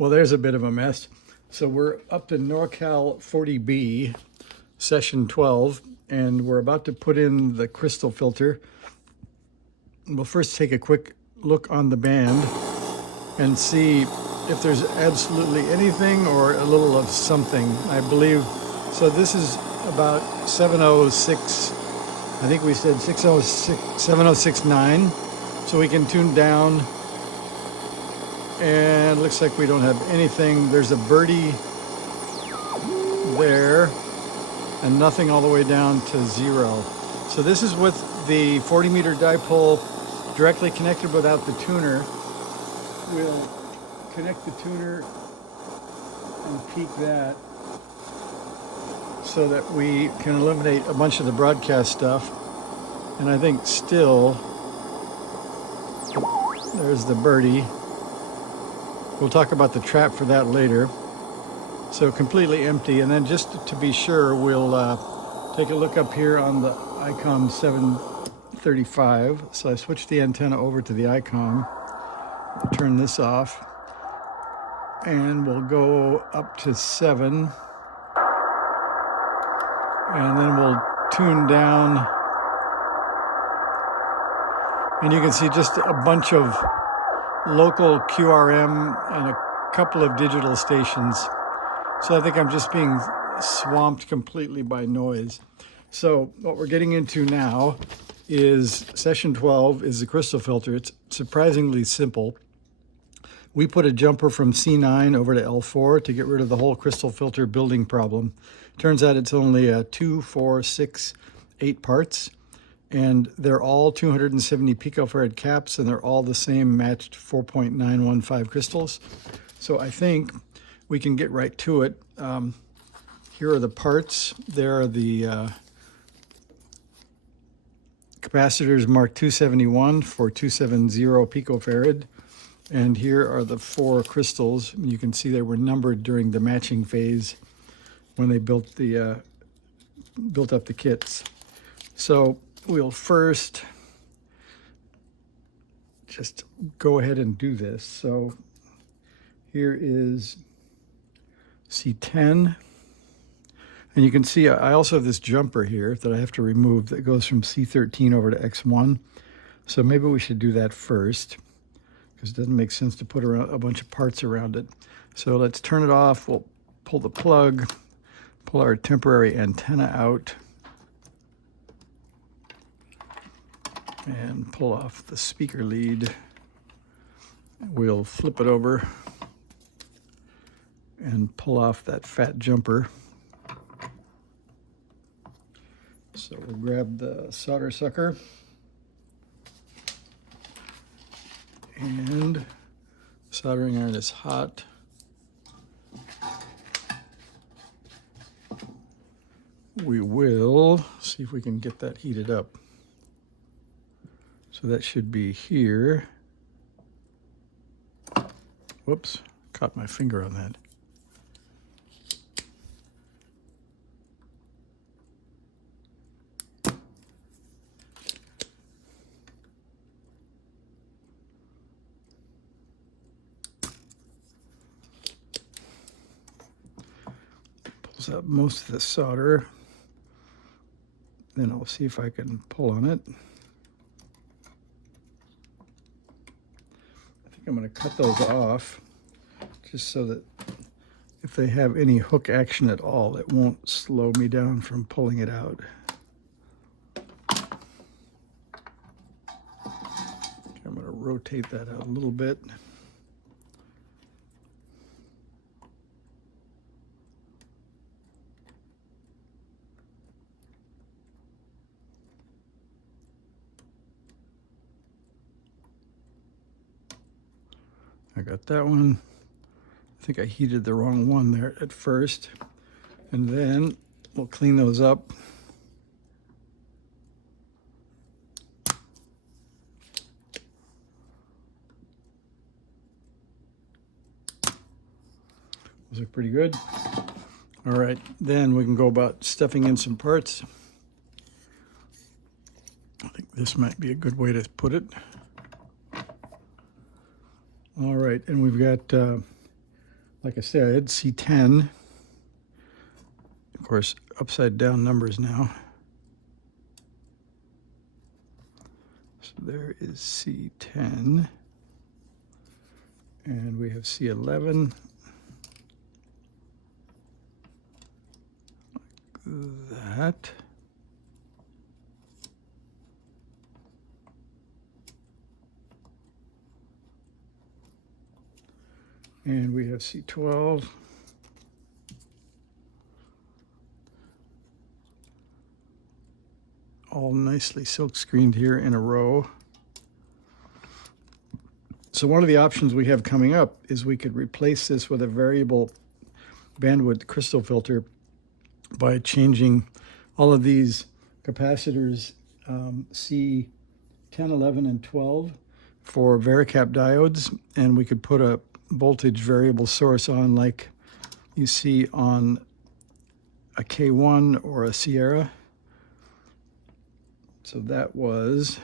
Well, there's a bit of a mess. So we're up to NorCal 40B, session 12, and we're about to put in the crystal filter. We'll first take a quick look on the band and see if there's absolutely anything or a little of something, I believe. So this is about 706, I think we said 606, 7069. So we can tune down, and looks like we don't have anything. There's a birdie there and nothing all the way down to 0. So this is with the 40 meter dipole directly connected without the tuner. We'll connect the tuner and peak that so that we can eliminate a bunch of the broadcast stuff. And I think still, there's the birdie. We'll talk about the trap for that later. So completely empty. And then just to be sure, we'll take a look up here on the ICOM 735. So I switched the antenna over to the ICOM. We'll turn this off. And we'll go up to 7. And then we'll tune down. And you can see just a bunch of local QRM and a couple of digital stations. So I think I'm just being swamped completely by noise. So what we're getting into now is session 12 is the crystal filter. It's surprisingly simple. We put a jumper from C9 over to L4 to get rid of the whole crystal filter building problem. Turns out it's only 2, 4, 6, 8 parts. And they're all 270 picofarad caps, and they're all the same matched 4.915 crystals. So I think we can get right to it. Here are the parts. There are the capacitors marked 271 for 270 picofarad. And here are the 4 crystals. You can see they were numbered during the matching phase when they built up the kits. So we'll first just go ahead and do this. So here is C10. And you can see I also have this jumper here that I have to remove that goes from C13 over to X1. So maybe we should do that first, because it doesn't make sense to put a bunch of parts around it. So let's turn it off. We'll pull the plug, pull our temporary antenna out, and pull off the speaker lead. We'll flip it over and pull off that fat jumper. So we'll grab the solder sucker and soldering iron is hot. We will see if we can get that heated up. So that should be here. Whoops, caught my finger on that. Pulls out most of the solder. Then I'll see if I can pull on it. I'm going to cut those off just so that if they have any hook action at all, it won't slow me down from pulling it out. Okay, I'm going to rotate that out a little bit. I got that one. I think I heated the wrong one there at first. And then we'll clean those up. Those look pretty good. All right, then we can go about stuffing in some parts. I think this might be a good way to put it. All right, and we've got like I said, C10. Of course, upside down numbers now. So there is C10. And we have C11. Like that. And we have C12. All nicely silk screened here in a row. So one of the options we have coming up is we could replace this with a variable bandwidth crystal filter by changing all of these capacitors C10, 11, and 12 for varicap diodes, and we could put a voltage variable source on like you see on a K1 or a Sierra. So that was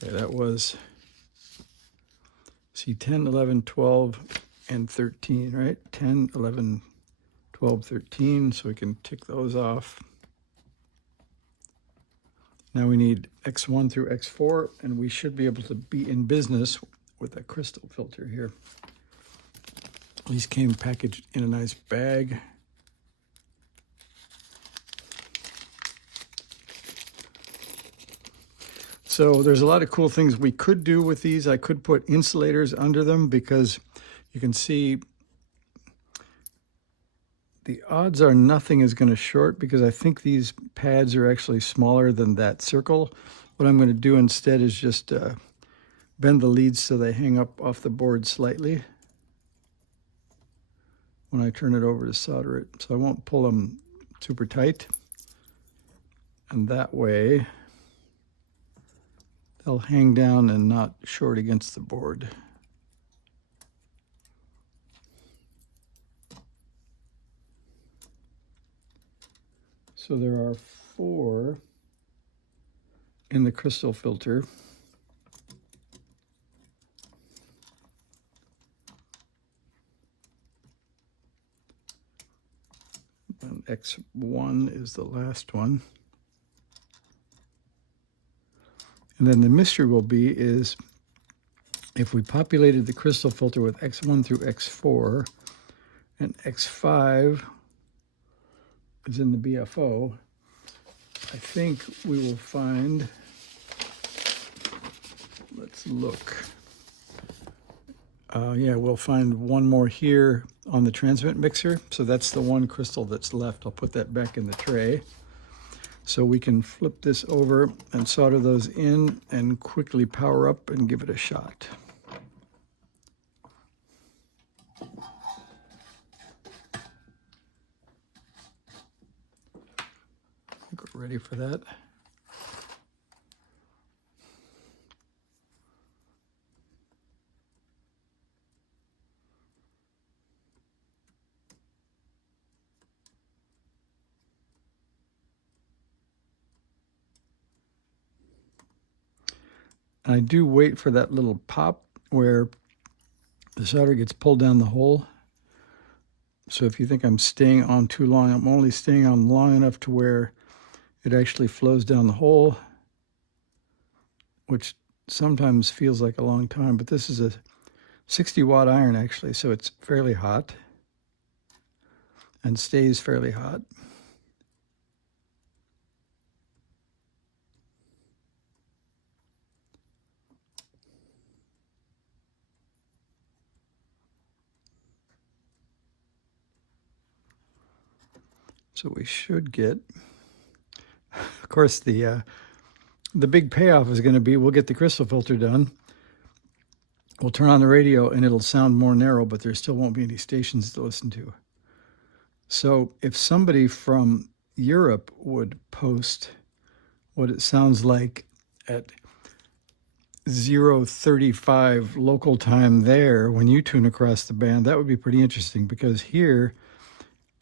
that was C10, 11, 12, and 13, right? 10, 11, 12, 13, so we can tick those off. Now we need X1 through X4, and we should be able to be in business with a crystal filter here. These came packaged in a nice bag. So there's a lot of cool things we could do with these. I could put insulators under them because you can see the odds are nothing is going to short because I think these pads are actually smaller than that circle. What I'm going to do instead is just bend the leads so they hang up off the board slightly when I turn it over to solder it. So I won't pull them super tight. And that way they'll hang down and not short against the board. So there are 4 in the crystal filter. And X1 is the last one. And then the mystery will be is if we populated the crystal filter with X1 through X4 and X5 is in the BFO, I think we will find, let's look. Yeah, we'll find one more here on the transmit mixer. So that's the one crystal that's left. I'll put that back in the tray. So we can flip this over and solder those in and quickly power up and give it a shot. I think we're ready for that. I do wait for that little pop where the solder gets pulled down the hole. So if you think I'm staying on too long, I'm only staying on long enough to where it actually flows down the hole, which sometimes feels like a long time, but this is a 60-watt iron actually, so it's fairly hot and stays fairly hot. So we should get, of course, the big payoff is going to be we'll get the crystal filter done. We'll turn on the radio and it'll sound more narrow, but there still won't be any stations to listen to. So if somebody from Europe would post what it sounds like at 0:35 local time there when you tune across the band, that would be pretty interesting, because here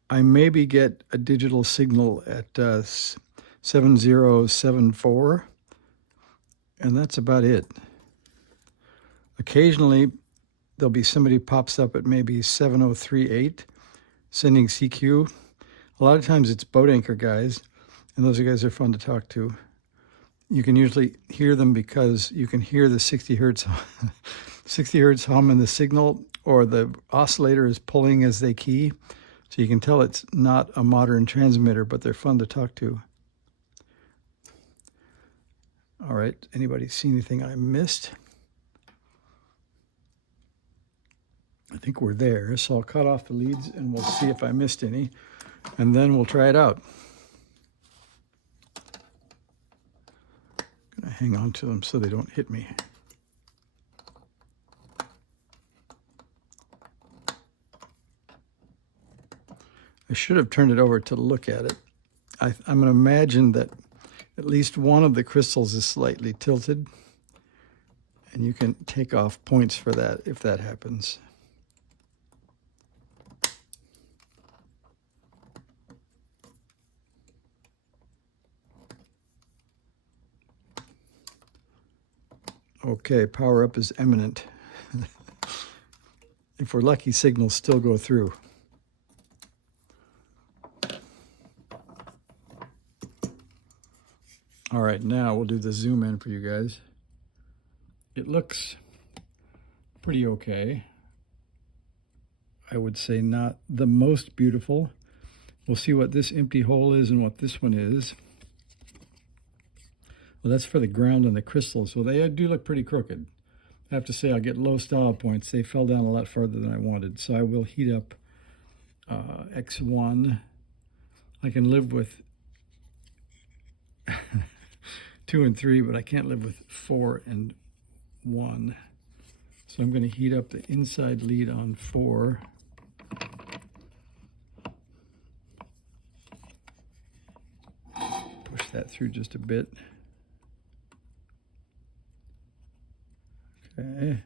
I maybe get a digital signal at 7074, and that's about it. Occasionally, there'll be somebody pops up at maybe 7038, sending CQ. A lot of times it's boat anchor guys, and those guys are fun to talk to. You can usually hear them because you can hear the 60 hertz, 60 hertz hum in the signal, or the oscillator is pulling as they key. So you can tell it's not a modern transmitter, but they're fun to talk to. All right, anybody see anything I missed? I think we're there, so I'll cut off the leads and we'll see if I missed any, and then we'll try it out. I'm gonna hang on to them so they don't hit me. I should have turned it over to look at it. I'm going to imagine that at least one of the crystals is slightly tilted, and you can take off points for that if that happens. Okay, power up is imminent. If we're lucky, signals still go through. All right, now we'll do the zoom in for you guys. It looks pretty okay. I would say not the most beautiful. We'll see what this empty hole is and what this one is. Well, that's for the ground and the crystals. Well, they do look pretty crooked. I have to say I'll get low style points. They fell down a lot farther than I wanted. So I will heat up X1. I can live with 2 and 3, but I can't live with 4 and 1. So I'm going to heat up the inside lead on 4. Push that through just a bit. Okay.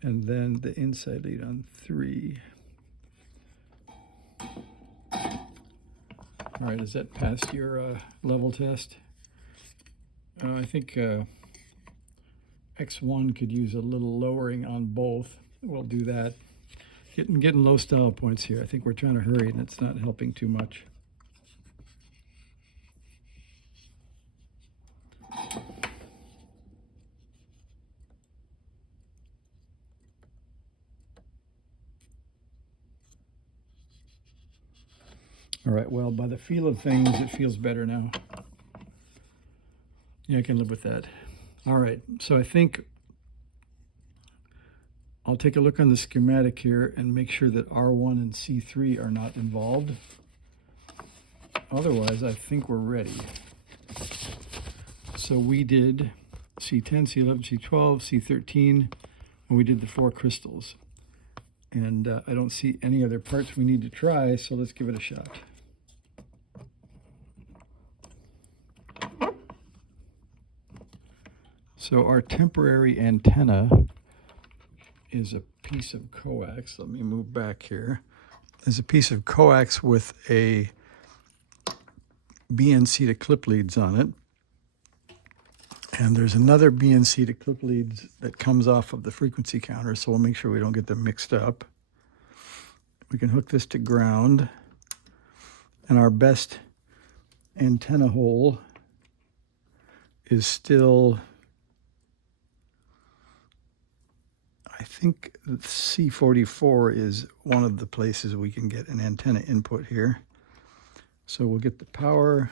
And then the inside lead on 3. All right, is that past your level test? I think X1 could use a little lowering on both. We'll do that. Getting low style points here. I think we're trying to hurry and it's not helping too much. All right, well, by the feel of things, it feels better now. Yeah, I can live with that. All right, so I think I'll take a look on the schematic here and make sure that R1 and C3 are not involved. Otherwise, I think we're ready. So we did C10, C11, C12, C13, and we did the 4 crystals. And I don't see any other parts we need to try, so let's give it a shot. So our temporary antenna is a piece of coax. Let me move back here. There's a piece of coax with a BNC to clip leads on it. And there's another BNC to clip leads that comes off of the frequency counter, so we'll make sure we don't get them mixed up. We can hook this to ground. And our best antenna hole is still, I think C44 is one of the places we can get an antenna input here. So we'll get the power,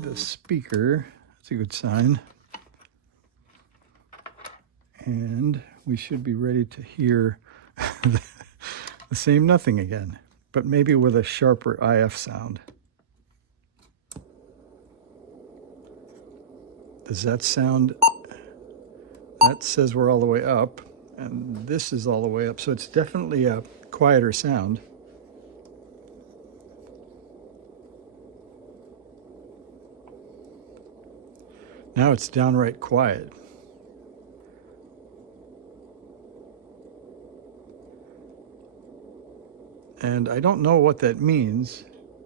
the speaker, that's a good sign. And we should be ready to hear the same nothing again, but maybe with a sharper IF sound. Does that sound? That says we're all the way up, and this is all the way up, so it's definitely a quieter sound. Now it's downright quiet. And I don't know what that means.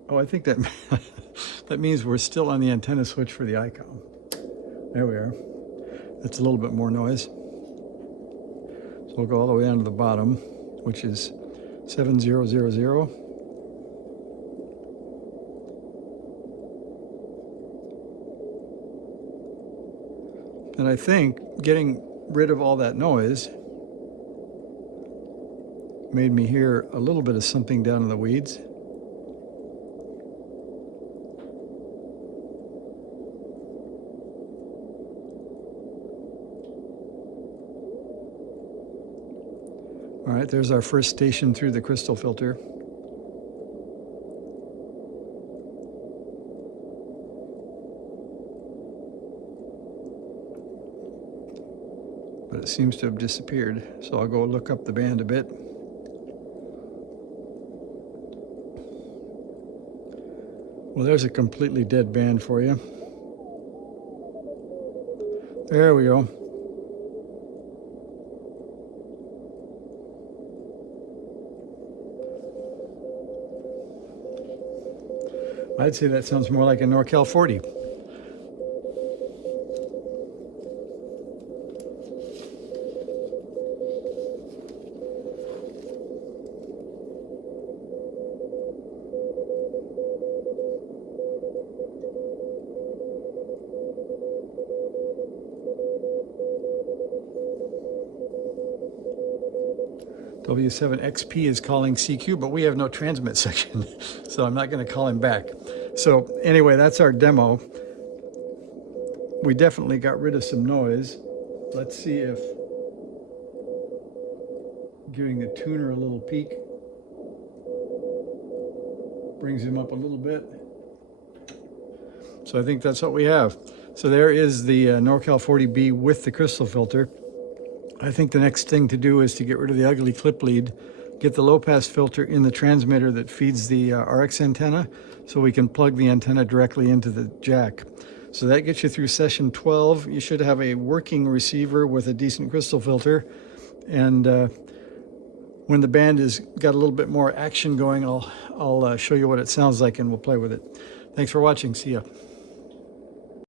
Oh, I think that That means we're still on the antenna switch for the icon. There we are. That's a little bit more noise. So we'll go all the way down to the bottom, which is 7000. And I think getting rid of all that noise made me hear a little bit of something down in the weeds. All right, there's our first station through the crystal filter. But it seems to have disappeared, so I'll go look up the band a bit. Well, there's a completely dead band for you. There we go. I'd say that sounds more like a NorCal 40. W7XP is calling CQ, but we have no transmit section, so I'm not going to call him back. So anyway, that's our demo. We definitely got rid of some noise. Let's see if giving the tuner a little peek brings him up a little bit. So I think that's what we have. So there is the NorCal 40B with the crystal filter. I think the next thing to do is to get rid of the ugly clip lead, get the low-pass filter in the transmitter that feeds the RX antenna, so we can plug the antenna directly into the jack. So that gets you through session 12. You should have a working receiver with a decent crystal filter. And when the band has got a little bit more action going, I'll show you what it sounds like and we'll play with it. Thanks for watching. See ya.